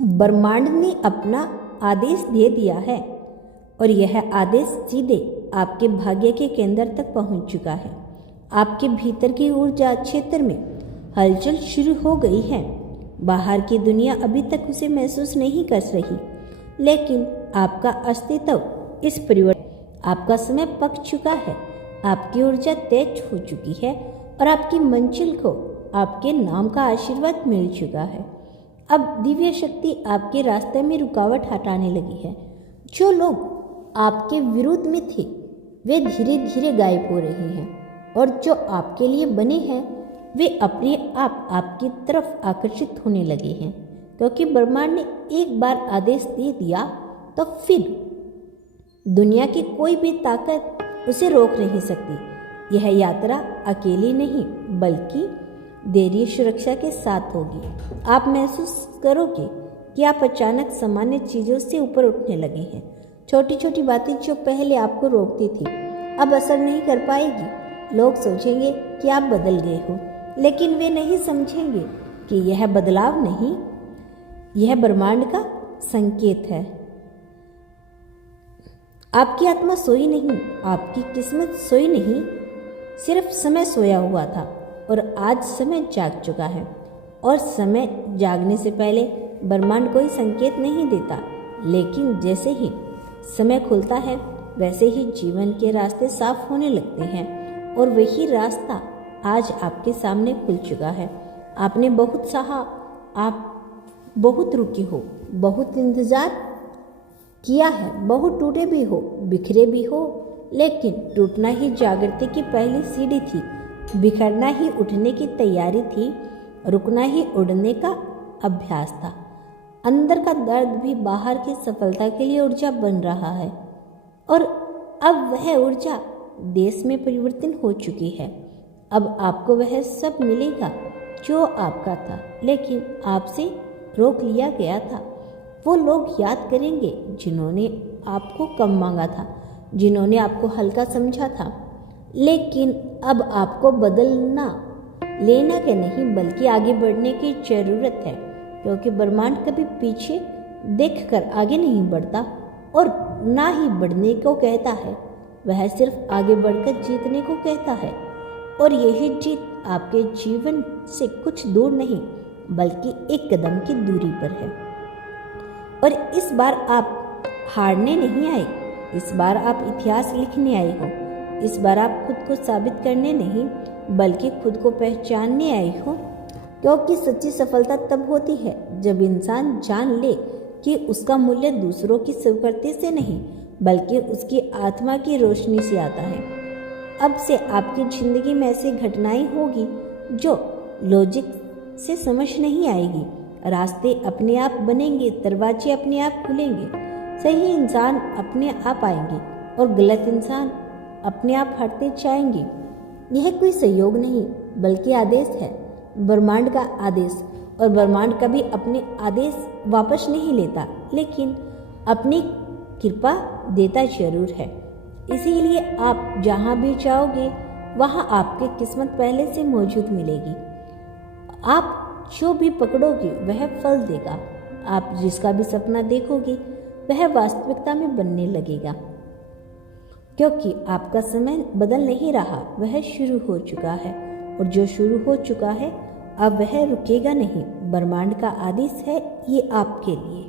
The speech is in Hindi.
ब्रह्मांड ने अपना आदेश दे दिया है और यह आदेश सीधे आपके भाग्य के केंद्र तक पहुंच चुका है। आपके भीतर की ऊर्जा क्षेत्र में हलचल शुरू हो गई है। बाहर की दुनिया अभी तक उसे महसूस नहीं कर रही, लेकिन आपका अस्तित्व इस परिवर्तन, आपका समय पक चुका है। आपकी ऊर्जा तेज हो चुकी है और आपकी मंजिल को आपके नाम का आशीर्वाद मिल चुका है। अब दिव्य शक्ति आपके रास्ते में रुकावट हटाने लगी है। जो लोग आपके विरुद्ध में थे वे धीरे धीरे गायब हो रहे हैं और जो आपके लिए बने हैं वे अपने आप आपकी तरफ आकर्षित होने लगे हैं, क्योंकि ब्रह्मांड ने एक बार आदेश दे दिया तो फिर दुनिया की कोई भी ताकत उसे रोक नहीं सकती। यह यात्रा अकेली नहीं बल्कि धैर्य सुरक्षा के साथ होगी। आप महसूस करोगे कि आप अचानक सामान्य चीज़ों से ऊपर उठने लगे हैं। छोटी छोटी बातें जो पहले आपको रोकती थी अब असर नहीं कर पाएगी। लोग सोचेंगे कि आप बदल गए हो, लेकिन वे नहीं समझेंगे कि यह बदलाव नहीं, यह ब्रह्मांड का संकेत है। आपकी आत्मा सोई नहीं, आपकी किस्मत सोई नहीं, सिर्फ समय सोया हुआ था और आज समय जाग चुका है। और समय जागने से पहले ब्रह्मांड कोई संकेत नहीं देता, लेकिन जैसे ही समय खुलता है वैसे ही जीवन के रास्ते साफ होने लगते हैं और वही रास्ता आज आपके सामने खुल चुका है। आपने बहुत सहा, आप बहुत रुके हो, बहुत इंतजार किया है, बहुत टूटे भी हो, बिखरे भी हो, लेकिन टूटना ही जागृति की पहली सीढ़ी थी, बिखरना ही उठने की तैयारी थी, रुकना ही उड़ने का अभ्यास था। अंदर का दर्द भी बाहर की सफलता के लिए ऊर्जा बन रहा है और अब वह ऊर्जा देश में परिवर्तन हो चुकी है। अब आपको वह सब मिलेगा जो आपका था, लेकिन आपसे रोक लिया गया था। वो लोग याद करेंगे जिन्होंने आपको कम मांगा था, जिन्होंने आपको हल्का समझा था, लेकिन अब आपको बदलना, लेना के नहीं बल्कि आगे बढ़ने की जरूरत है, क्योंकि ब्रह्मांड कभी पीछे देखकर आगे नहीं बढ़ता और ना ही बढ़ने को कहता है। वह सिर्फ आगे बढ़कर जीतने को कहता है और यही जीत आपके जीवन से कुछ दूर नहीं बल्कि एक कदम की दूरी पर है। और इस बार आप हारने नहीं आए, इस बार आप इतिहास लिखने आए हो। इस बार आप खुद को साबित करने नहीं बल्कि खुद को पहचानने आए हो, क्योंकि सच्ची सफलता तब होती है जब इंसान जान ले कि उसका मूल्य दूसरों की स्वीकृति से नहीं बल्कि उसकी आत्मा की रोशनी से आता है। अब से आपकी जिंदगी में ऐसी घटनाएं होगी जो लॉजिक से समझ नहीं आएगी। रास्ते अपने आप बनेंगे, दरवाजे अपने आप खुलेंगे, सही इंसान अपने आप आएंगे और गलत इंसान अपने आप हटते जाएंगे। यह कोई सहयोग नहीं बल्कि आदेश है, ब्रह्मांड का आदेश। और ब्रह्मांड कभी अपने आदेश वापस नहीं लेता, लेकिन अपनी कृपा देता जरूर है। इसीलिए आप जहाँ भी जाओगे वहाँ आपकी किस्मत पहले से मौजूद मिलेगी। आप जो भी पकड़ोगे वह फल देगा। आप जिसका भी सपना देखोगे वह वास्तविकता में बनने लगेगा, क्योंकि आपका समय बदल नहीं रहा, वह शुरू हो चुका है और जो शुरू हो चुका है अब वह रुकेगा नहीं। ब्रह्मांड का आदेश है ये आपके लिए।